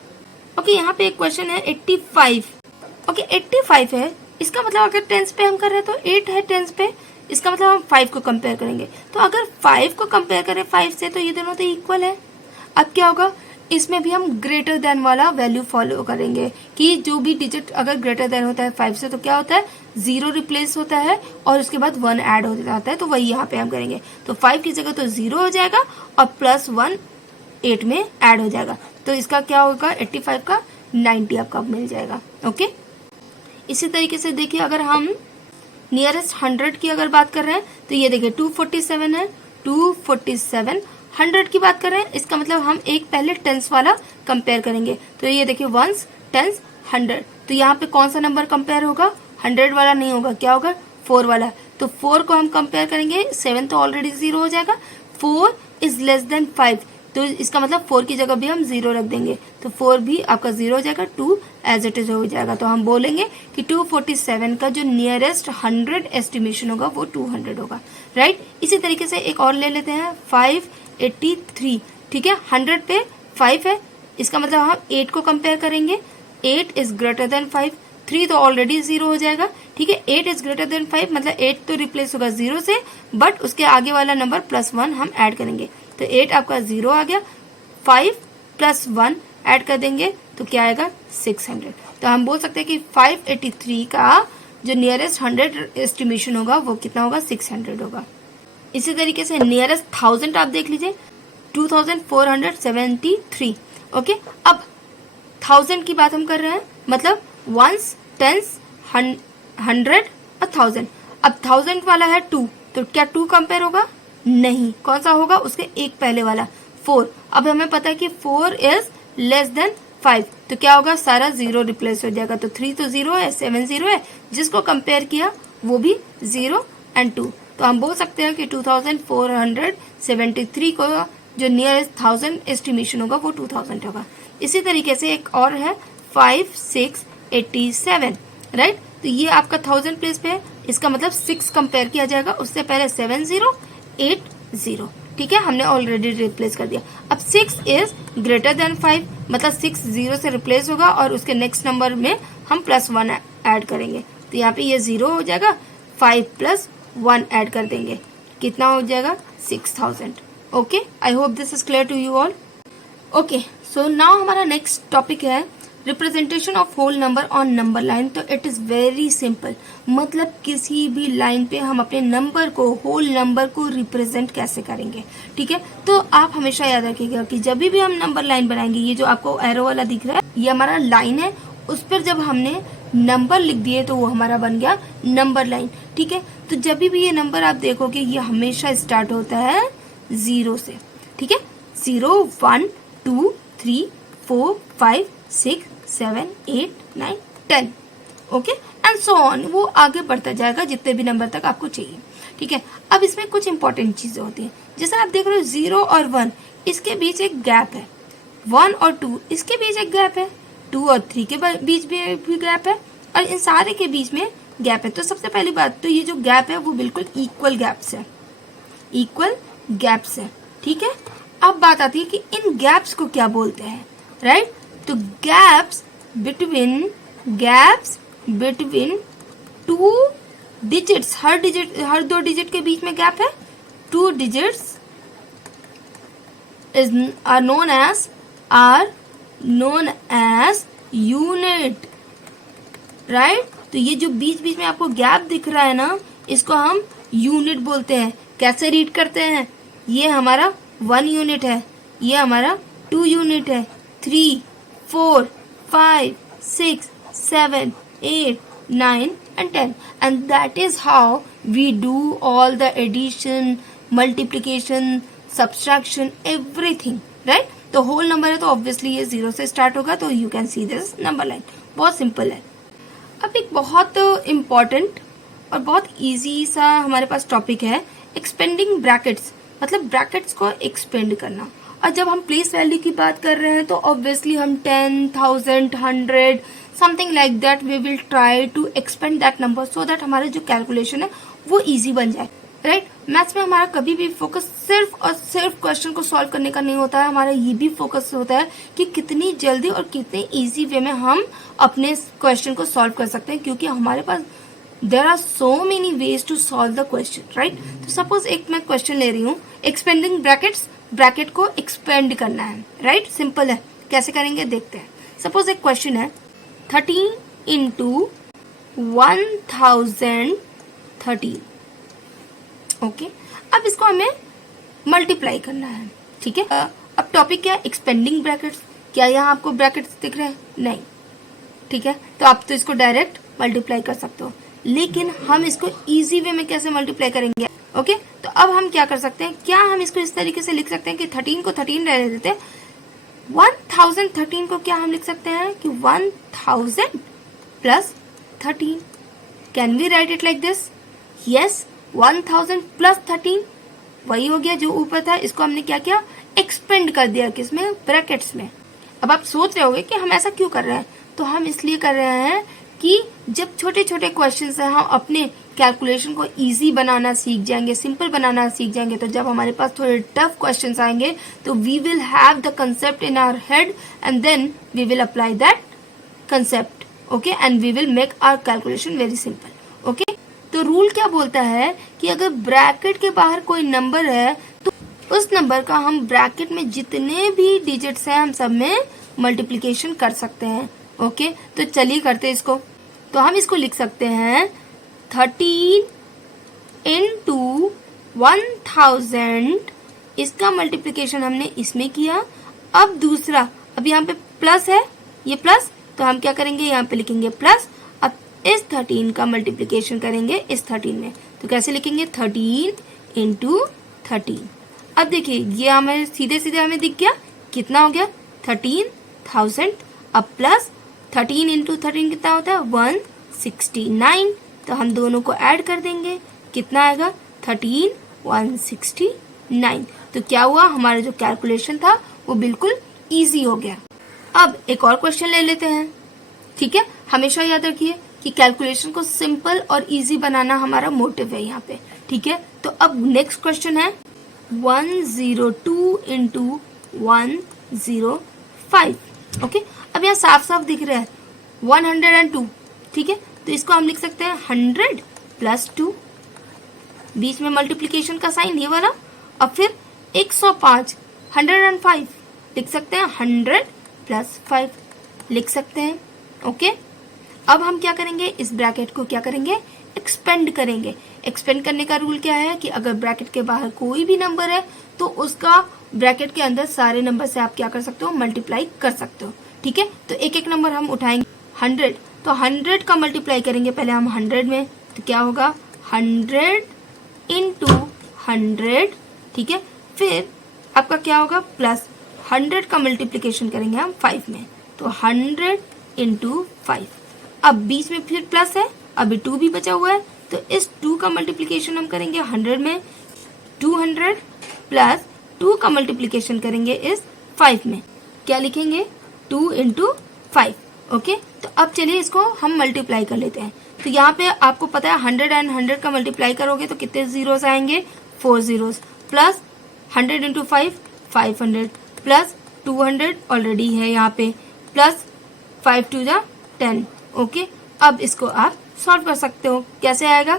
ओके, यहाँ पे एक क्वेश्चन है 85। ओके 85 है, इसका मतलब अगर टेंस पे हम कर रहे हैं तो 8 है टेंस पे, इसका मतलब हम 5 को कंपेयर करेंगे, तो अगर 5 को कंपेयर करें 5 से तो ये दोनों तो इक्वल है। अब क्या होगा, इसमें भी हम ग्रेटर देन वाला वैल्यू फॉलो करेंगे कि जो भी डिजिट अगर ग्रेटर देन होता है 5 से तो क्या होता है 0 रिप्लेस होता है और उसके बाद 1 ऐड हो जाता है, तो वही यहाँ पे हम करेंगे। तो 5 की जगह तो 0 हो जाएगा और प्लस 1 8 में ऐड हो जाएगा, तो इसका क्या होगा 85 का 90 आपका मिल जाएगा। ओके, इसी तरीके से देखिए अगर हम नियरेस्ट 100 की अगर बात कर रहे हैं तो ये देखिए 247 है, 247 100 की बात कर रहे हैं, इसका मतलब हम एक पहले टेंस वाला कंपेयर करेंगे, तो ये देखिए वंस टेंस 100, तो यहाँ पे कौन सा नंबर कंपेयर होगा 100 वाला नहीं होगा, क्या होगा 4 वाला, तो 4 को हम कंपेयर करेंगे, 7 तो ऑलरेडी 0 हो जाएगा, 4 इज लेस देन 5, तो इसका मतलब 4 की जगह भी हम 0 रख देंगे, तो 4 भी आपका 0 हो जाएगा, 2 एज इट इज हो जाएगा, तो हम बोलेंगे कि 247 का जो नियरेस्ट 100 एस्टिमेशन होगा वो 200 होगा, राइट। इसी तरीके से एक और ले लेते हैं 583, ठीक है, 100 पे 5 है, इसका मतलब हम 8 को कंपेयर करेंगे, 8 इज ग्रेटर देन 5, 3 तो ऑलरेडी 0 हो जाएगा, ठीक है, 8 इज ग्रेटर देन 5 मतलब 8 तो रिप्लेस होगा 0 से, बट उसके आगे वाला नंबर +1 हम ऐड करेंगे, तो 8 आपका 0 आ गया, 5 + 1 ऐड कर देंगे तो क्या आएगा 600, तो हम बोल सकते हैं कि 583 का जो नियरेस्ट 100 एस्टिमेशन होगा वो कितना होगा 600 होगा। इसी तरीके से नियरेस्ट 1000 आप देख लीजिए 2473। ओके, अब 1000 की बात हम कर रहे हैं, मतलब वंस टेंस 100 और 1000, अब 1000 वाला है 2, तो क्या 2 कंपेयर होगा, नहीं, कौन सा होगा उसके एक पहले वाला 4, अब हमें पता है कि 4 इज लेस देन 5, तो क्या होगा सारा 0 रिप्लेस हो जाएगा, तो 3 तो 0 है, 7 0 है, जिसको कंपेयर किया वो भी 0 एंड 2, तो हम बोल सकते हैं कि 2473 को जो नियरेस्ट 1000 एस्टिमेशन होगा वो 2000 होगा। इसी तरीके से एक और है 5687, राइट, तो ये आपका 1000 प्लेस पे है, इसका मतलब 6 कंपेयर किया जाएगा, उससे पहले 7080, ठीक है, हमने ऑलरेडी रिप्लेस कर दिया। अब 6 इज ग्रेटर देन 5, मतलब 6 0 से रिप्लेस होगा और उसके नेक्स्ट नंबर में हम +1 ऐड करेंगे, तो यहाँ पे ये 0 हो जाएगा, 5 + 1 ऐड कर देंगे, कितना हो जाएगा 6000। Okay, I hope this is clear to you all. Okay, so now हमारा नेक्स्ट टॉपिक है representation of whole number on number line. तो इट इज वेरी सिंपल, मतलब किसी भी लाइन पे हम अपने नंबर को, होल नंबर को रिप्रेजेंट कैसे करेंगे, ठीक है। तो आप हमेशा याद रखिएगा कि जब भी हम नंबर लाइन बनाएंगे, ये जो आपको एरो वाला दिख रहा है ये हमारा लाइन है, उस पर जब हमने नंबर लिख दिए तो वो हमारा बन गया नंबर लाइन, ठीक है। तो जब भी ये नंबर आप देखोगे ये हमेशा स्टार्ट होता है 0 से, ठीक है, 0 1 2 3 4 5 6 7 8 9 10, ओके एंड सो ऑन, वो आगे बढ़ता जाएगा जितने भी नंबर तक आपको चाहिए, ठीक है। अब इसमें कुछ इंपॉर्टेंट चीजें होती हैं, जैसे आप देख रहे हो 0 और 1 इसके बीच एक गैप है, 1 और 2 इसके बीच एक गैप है, 2 और 3 के बीच भी गैप है, और इन सारे के बीच में गैप है। तो सबसे पहली बात तो ये जो गैप है वो बिल्कुल इक्वल गैप्स है, इक्वल गैप्स है, ठीक है। अब बात आती है कि इन गैप्स को क्या बोलते हैं, राइट। तो गैप्स बिटवीन 2 डिजिट्स, हर 2 डिजिट के बीच में गैप है, 2 digits are known as unit, right. तो ये जो बीच बीच में आपको गैप दिख रहा है ना, इसको हम यूनिट बोलते हैं। कैसे रीड करते हैं, ये हमारा 1 यूनिट है, ये हमारा 2 यूनिट है, 3 4 5 6 7 8 9 and 10, and that is how we do all the addition, multiplication, subtraction, everything, right. तो होल नंबर है तो ऑब्वियसली ये 0 से स्टार्ट होगा, तो you can see this number line. बहुत सिंपल है। अब एक बहुत इम्पॉर्टेंट और बहुत इजी सा हमारे पास टॉपिक है, एक्सपेंडिंग ब्रैकेट्स, मतलब ब्रैकेट्स को एक्सपेंड करना। और जब हम प्लेस वैल्यू की बात कर रहे हैं तो ऑब्वियसली हम 10, 1000, 100 something like that we will try to expand that number so that हमारे जो कैलकुलेशन है वो इजी बन जाए, राइट। मैथ्स में हमारा कभी भी फोकस सिर्फ और सिर्फ क्वेश्चन को सॉल्व करने का नहीं होता है, हमारा ये भी फोकस होता है कि कितनी जल्दी और कितने इजी वे में हम अपने क्वेश्चन को सॉल्व कर सकते हैं, क्योंकि हमारे पास there are so many ways to solve the question, right. तो सपोज एक मैं क्वेश्चन ले रही हूँ, एक्सपेंडिंग ब्रैकेट्स, ब्रैकेट को एक्सपेंड करना है, राइट। सिंपल है, कैसे करेंगे देखते हैं। सपोज एक क्वेश्चन है 13 इंटू 1013, ओके। अब इसको हमें मल्टीप्लाई करना है, ठीक है। अब टॉपिक क्या है, एक्सपेंडिंग ब्रैकेट्स। क्या यहाँ आपको ब्रैकेट्स दिख रहे हैं? नहीं, ठीक है। तो आप तो इसको डायरेक्ट मल्टीप्लाई कर सकते हो, लेकिन हम इसको इजी वे में कैसे मल्टीप्लाई करेंगे, ओके। तो अब हम क्या कर सकते हैं, क्या हम इसको इस तरीके से लिख सकते हैं कि 13 को 13 रहने देते हैं, 1013 को क्या हम लिख सकते हैं कि 1000 plus 13। Can we write it like this? Yes, 1000 plus 13 वही हो गया जो ऊपर था, इसको हमने क्या किया, एक्सपेंड कर दिया, किसमें, ब्रैकेट्स में। अब आप सोच रहे होंगे कि हम ऐसा क्यों कर रहे हैं, तो हम इसलिए कर रहे हैं कि जब छोटे छोटे क्वेश्चन है हम अपने कैलकुलेशन को इजी बनाना सीख जाएंगे, सिंपल बनाना सीख जाएंगे, तो जब हमारे पास थोड़े टफ क्वेश्चंस आएंगे तो we will have the concept in our head and then we will apply that concept, okay, and we will make our calculation very simple, okay. तो रूल क्या बोलता है कि अगर ब्रैकेट के बाहर कोई नंबर है तो उस नंबर का हम ब्रैकेट में जितने भी डिजिट्स हैं हम सब में मल्टीप्लिकेशन कर सकते हैं, ओके। तो चलिए करते हैं इसको। तो हम इसको लिख सकते हैं 13 इंटू 1000, इसका मल्टीप्लिकेशन हमने इसमें किया। अब दूसरा, अब यहाँ पे प्लस है, ये प्लस, तो हम क्या करेंगे, यहाँ पे लिखेंगे प्लस। अब इस 13 का मल्टीप्लिकेशन करेंगे इस 13 में, तो कैसे लिखेंगे, 13 इंटू 13। अब देखिए ये हमें सीधे सीधे हमें दिख गया, कितना हो गया, 13,000। अब प्लस 13 इंटू 13 कितना होता है, 169। तो हम दोनों को ऐड कर देंगे, कितना आएगा, 13,169। तो क्या हुआ, हमारा जो कैलकुलेशन था वो बिल्कुल इजी हो गया। अब एक और क्वेश्चन ले लेते हैं, ठीक है। हमेशा याद रखिए कि कैलकुलेशन को सिंपल और इजी बनाना हमारा मोटिव है यहाँ पे, ठीक है। तो अब नेक्स्ट क्वेश्चन है 102 इंटू 105, ओके। अब यहाँ साफ साफ दिख रहा है 102, ठीक है। तो इसको हम लिख सकते हैं 100 प्लस 2, बीच में मल्टीप्लीकेशन का साइन ये वाला। अब फिर 105, 105 लिख सकते हैं, 100 प्लस 5 लिख सकते हैं, ओके। अब हम क्या करेंगे, इस ब्रैकेट को क्या करेंगे, एक्सपेंड करेंगे। एक्सपेंड करने का रूल क्या है कि अगर ब्रैकेट के बाहर कोई भी नंबर है तो उसका ब्रैकेट के अंदर सारे नंबर से आप क्या कर सकते हो, मल्टीप्लाई कर सकते हो, ठीक है। तो एक एक नंबर हम उठाएंगे, 100, तो 100 का मल्टीप्लाई करेंगे पहले हम 100 में, तो क्या होगा, 100 इंटू 100, ठीक है। फिर आपका क्या होगा, प्लस 100 का मल्टीप्लीकेशन करेंगे हम 5 में, तो 100 इंटू 5। अब बीच में फिर प्लस है, अभी 2 भी बचा हुआ है, तो इस 2 का मल्टीप्लीकेशन हम करेंगे 100 में, 200 प्लस 2 का मल्टीप्लीकेशन करेंगे इस 5 में, क्या लिखेंगे, 2 इंटू 5, ओके। तो अब चलिए इसको हम मल्टीप्लाई कर लेते हैं। तो यहाँ पे आपको पता है 100 एंड 100 का मल्टीप्लाई करोगे तो कितने जीरोस आएंगे, 4 zeros, plus 100 into 5, 500, plus 200 already है यहाँ पे, प्लस 5 2 जा 10, ओके। अब इसको आप सॉल्व कर सकते हो, कैसे आएगा,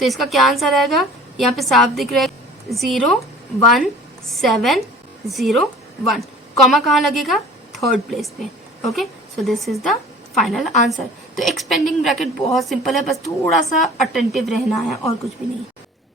तो इसका क्या आंसर आएगा, यहाँ पे साफ दिख रहा है 01701, कॉमा कहाँ लगेगा, थर्ड प्लेस पे, okay. So this is the final answer. तो एक्सपेंडिंग ब्रैकेट बहुत सिंपल है, बस थोड़ा सा अटेंटिव रहना है और कुछ भी नहीं।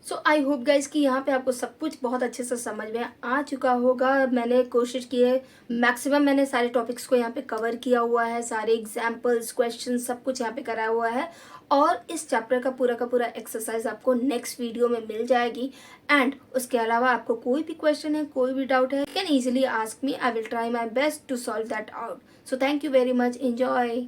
सो आई होप गाइज कि यहाँ पे आपको सब कुछ बहुत अच्छे से समझ में आ चुका होगा। मैंने कोशिश की है, मैक्सिमम मैंने सारे टॉपिक्स को यहाँ पे कवर किया हुआ है, सारे एग्जाम्पल्स क्वेश्चन सब कुछ यहाँ पे कराया हुआ है। और इस चैप्टर का पूरा एक्सरसाइज आपको नेक्स्ट वीडियो में मिल जाएगी। एंड उसके अलावा आपको कोई भी क्वेश्चन है, कोई भी डाउट है, can easily ask me, I will try my best to solve that out. So thank you very much, enjoy.